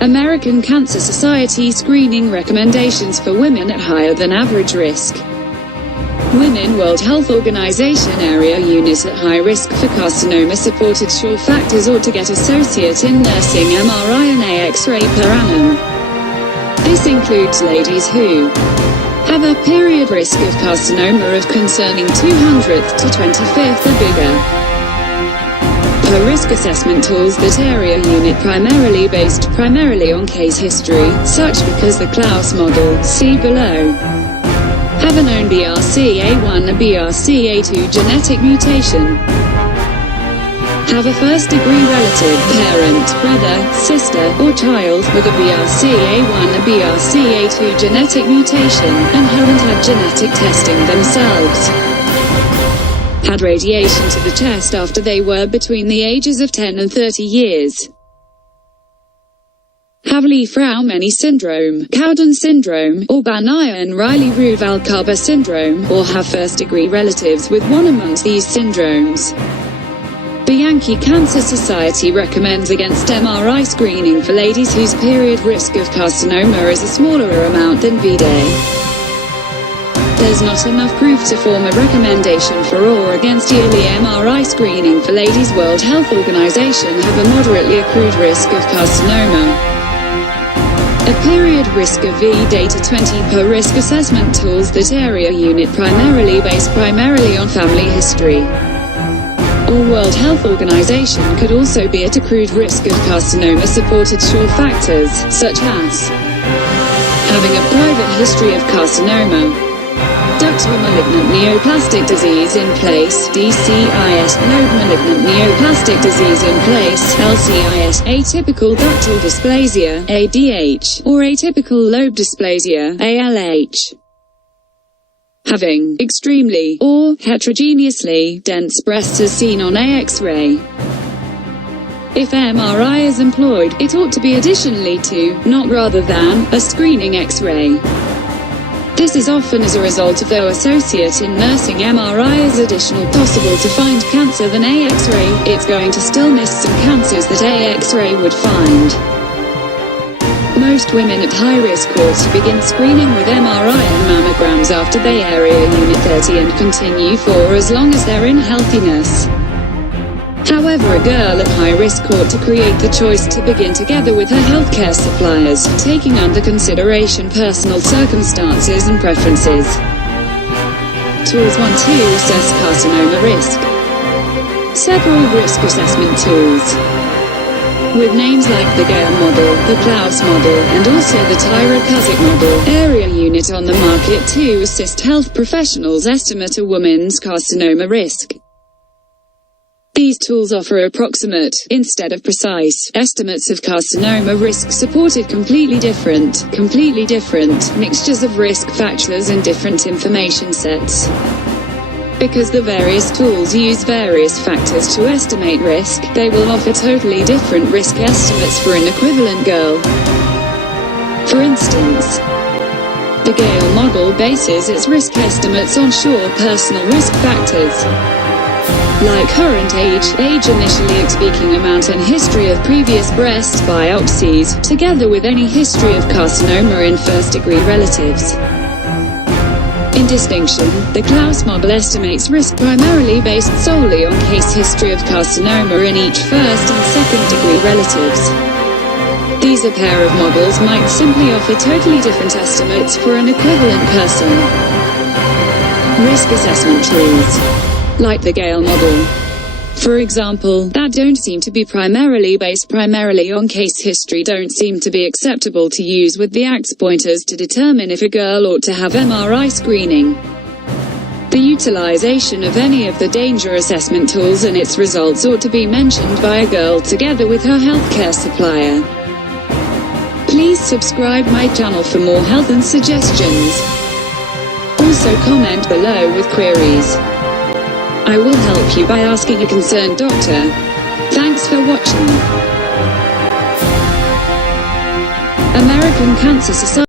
American Cancer Society screening recommendations for women at higher than average risk. Women World Health Organization area unit at high risk for carcinoma supported sure factors ought to get associate in nursing MRI and X-ray per annum. This includes ladies who have a period risk of carcinoma of concerning 200th to 25th or bigger. Per risk assessment tools that area unit based primarily on case history, such because the Klaus model, see below, have a known BRCA1 or BRCA2 genetic mutation, have a first-degree relative, parent, brother, sister, or child with a BRCA1 or BRCA2 genetic mutation, and haven't had genetic testing themselves. Had radiation to the chest after they were between the ages of 10 and 30 years. Have Li-Fraumeni syndrome, Cowden syndrome, or Banyan-Riley-Ruvalcaba syndrome, or have first-degree relatives with one amongst these syndromes. The Yankee Cancer Society recommends against MRI screening for ladies whose period risk of carcinoma is a smaller amount than V-Day. There's not enough proof to form a recommendation for or against yearly MRI screening for ladies. World Health Organization have a moderately accrued risk of carcinoma. A period risk of V-Day to 20 per risk assessment tools that area unit based primarily on family history. Or World Health Organization could also be at accrued risk of carcinoma supported sure factors, such as having a private history of carcinoma, ductal malignant neoplastic disease in place, DCIS, lobe malignant neoplastic disease in place, LCIS, atypical ductal dysplasia, ADH, or atypical lobe dysplasia, ALH. Having extremely or heterogeneously dense breasts as seen on X-ray. If MRI is employed, it ought to be additionally to, not rather than, a screening X-ray. This is often as a result of though associate in nursing MRI is additional possible to find cancer than a X-ray, it's going to still miss some cancers that a X-ray would find. Most women at high risk ought to begin screening with MRI and mammograms after they area unit 30 and continue for as long as they're in healthiness. However, a girl at high risk ought to create the choice to begin together with her healthcare suppliers, taking under consideration personal circumstances and preferences. Tools 1 to assess carcinoma risk. Several risk assessment tools, with names like the Gale model, the Klaus model, and also the Tyrer-Cuzick model, area unit on the market to assist health professionals estimate a woman's carcinoma risk. These tools offer approximate, instead of precise, estimates of carcinoma risk supported completely different mixtures of risk factors and different information sets. Because the various tools use various factors to estimate risk, they will offer totally different risk estimates for an equivalent girl. For instance, the Gale model bases its risk estimates on sure personal risk factors, like current age initially speaking amount and history of previous breast biopsies, together with any history of carcinoma in first-degree relatives. In distinction, the Klaus model estimates risk primarily based solely on case history of carcinoma in each first and second-degree relatives. These a pair of models might simply offer totally different estimates for an equivalent person. Risk assessment tools, like the Gale model, for example, that don't seem to be based primarily on case history, don't seem to be acceptable to use with the axe pointers to determine if a girl ought to have MRI screening. The utilization of any of the danger assessment tools and its results ought to be mentioned by a girl together with her healthcare supplier. Please subscribe my channel for more health and suggestions. Also comment below with queries. I will help you by asking a concerned doctor. Thanks for watching. American Cancer Society.